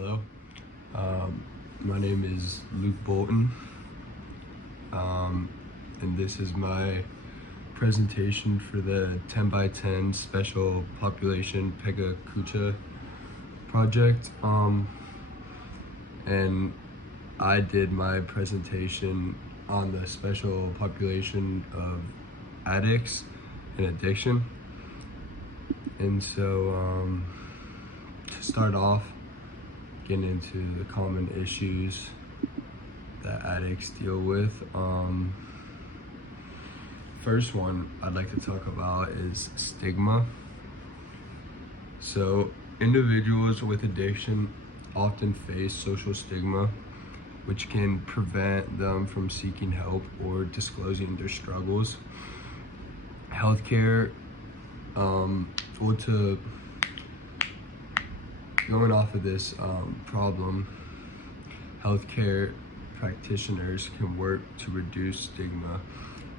Hello, my name is Luke Bolton, and this is my presentation for the 10 by 10 Special Population Pega Kucha project. And I did my presentation on the special population of addicts and addiction. And so, to start off, getting into the common issues that addicts deal with. First one I'd like to talk about is stigma. So individuals with addiction often face social stigma, which can prevent them from seeking help or disclosing their struggles. Healthcare, going off of this problem, healthcare practitioners can work to reduce stigma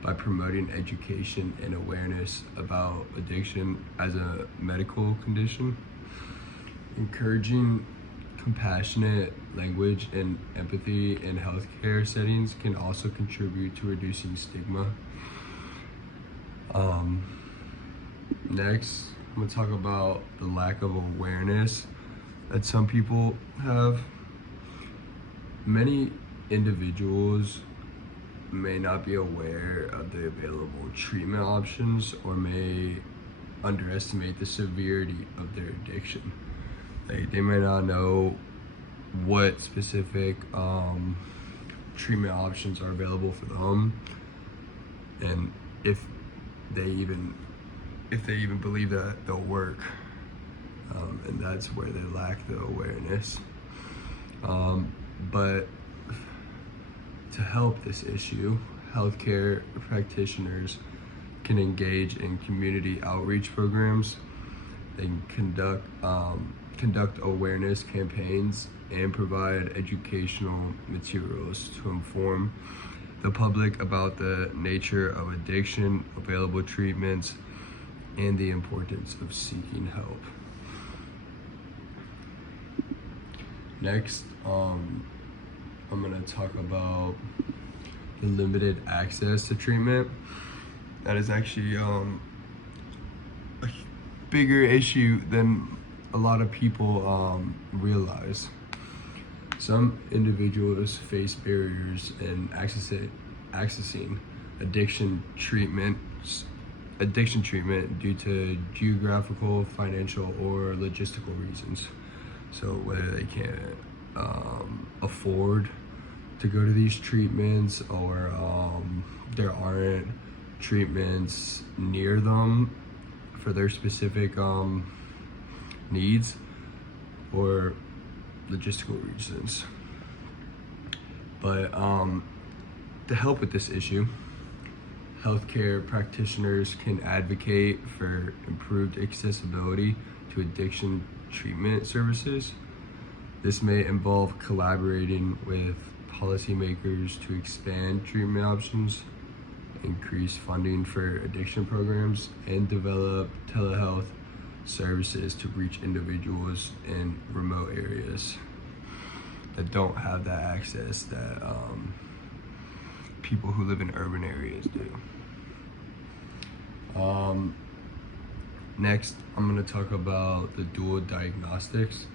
by promoting education and awareness about addiction as a medical condition. Encouraging compassionate language and empathy in healthcare settings can also contribute to reducing stigma. Next, I'm gonna talk about the lack of awareness that some people have. Many individuals may not be aware of the available treatment options or may underestimate the severity of their addiction. They may not know what specific treatment options are available for them, and if they even believe that they'll work. And that's where they lack the awareness. But to help this issue, healthcare practitioners can engage in community outreach programs. They can conduct awareness campaigns and provide educational materials to inform the public about the nature of addiction, available treatments, and the importance of seeking help. Next, I'm gonna talk about the limited access to treatment. That is actually a bigger issue than a lot of people realize. Some individuals face barriers in accessing addiction treatment due to geographical, financial, or logistical reasons. So whether they can't afford to go to these treatments, or there aren't treatments near them for their specific needs, or logistical reasons. But to help with this issue, healthcare practitioners can advocate for improved accessibility to addiction treatment services. This may involve collaborating with policymakers to expand treatment options, increase funding for addiction programs, and develop telehealth services to reach individuals in remote areas that don't have that access that people who live in urban areas do. Next, I'm going to talk about the dual diagnostics.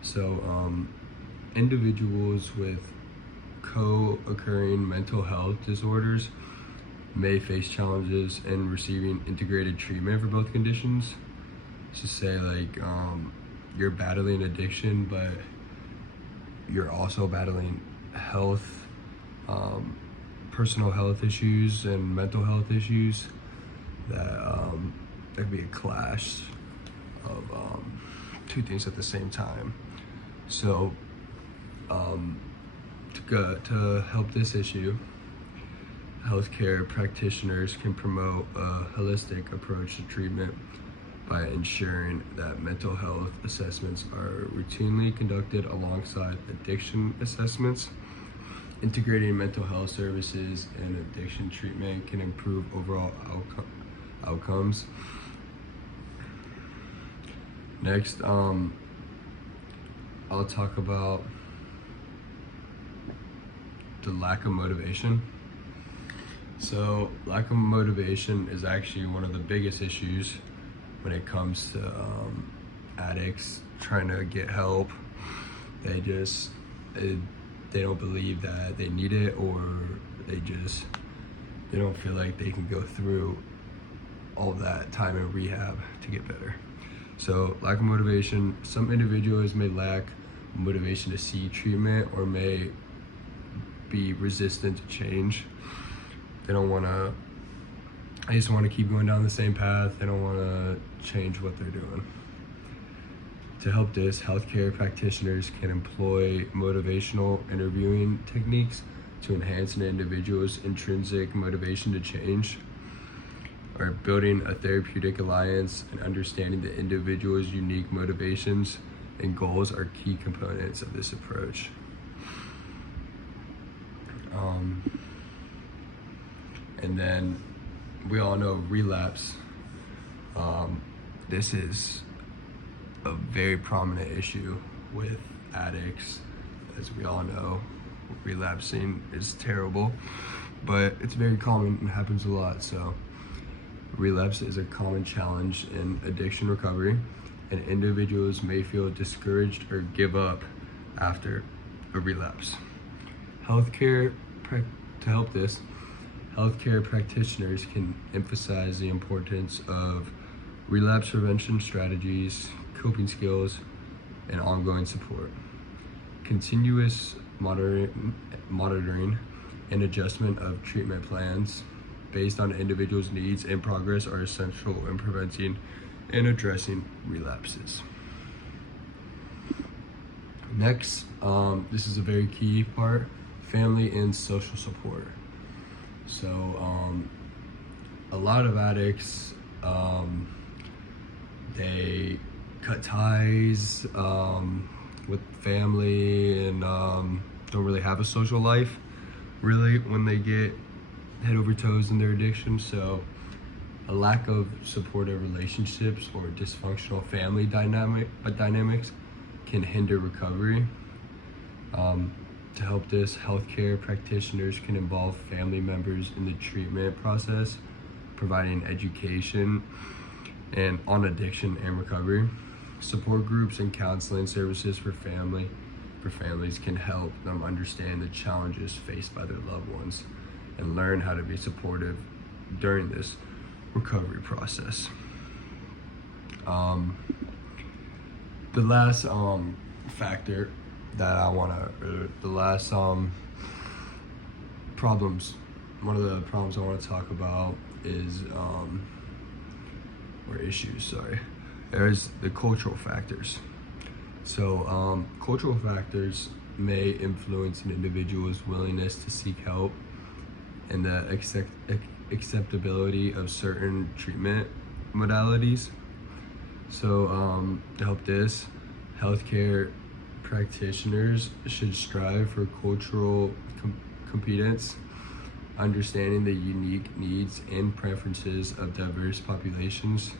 So, individuals with co-occurring mental health disorders may face challenges in receiving integrated treatment for both conditions. So say like you're battling addiction, but you're also battling health, personal health issues and mental health issues, that there'd be a clash of two things at the same time. So to help this issue, healthcare practitioners can promote a holistic approach to treatment by ensuring that mental health assessments are routinely conducted alongside addiction assessments. Integrating mental health services and addiction treatment can improve overall outcomes. Next, I'll talk about the lack of motivation. So lack of motivation is actually one of the biggest issues when it comes to addicts trying to get help. They just they don't believe that they need it, or they don't feel like they can go through all that time in rehab to get better. So lack of motivation. Some individuals may lack motivation to seek treatment or may be resistant to change. They just want to keep going down the same path. They don't want to change what they're doing. To help this, healthcare practitioners can employ motivational interviewing techniques to enhance an individual's intrinsic motivation to change, or building a therapeutic alliance and understanding the individual's unique motivations and goals are key components of this approach. And then we all know relapse. This is a very prominent issue with addicts. As we all know, relapsing is terrible, but it's very common and happens a lot. So relapse is a common challenge in addiction recovery, and individuals may feel discouraged or give up after a relapse. To help this, healthcare practitioners can emphasize the importance of relapse prevention strategies, coping skills, and ongoing support. Continuous monitoring and adjustment of treatment plans based on individuals' needs and progress are essential in preventing and addressing relapses. Next, this is a very key part: family and social support. So a lot of addicts, they cut ties with family and don't really have a social life really when they get head over toes in their addiction. So a lack of supportive relationships or dysfunctional family dynamics can hinder recovery. To help this, healthcare practitioners can involve family members in the treatment process, providing education and on addiction and recovery. Support groups and counseling services for families can help them understand the challenges faced by their loved ones and learn how to be supportive during this recovery process. The last factor that one of the problems I want to talk about is there's the cultural factors. So cultural factors may influence an individual's willingness to seek help and the acceptability of certain treatment modalities. So to help this, healthcare practitioners should strive for cultural competence, understanding the unique needs and preferences of diverse populations.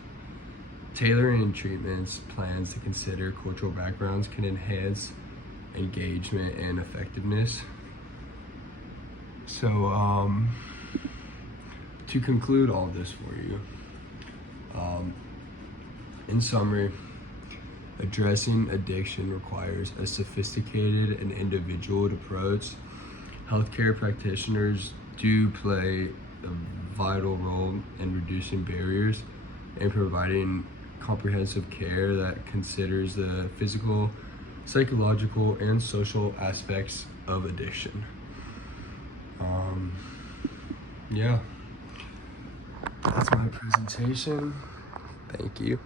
Tailoring treatments plans to consider cultural backgrounds can enhance engagement and effectiveness. So to conclude all this for you, in summary, addressing addiction requires a sophisticated and individual approach. Healthcare practitioners do play a vital role in reducing barriers and providing comprehensive care that considers the physical, psychological, and social aspects of addiction. Yeah, that's my presentation. Thank you.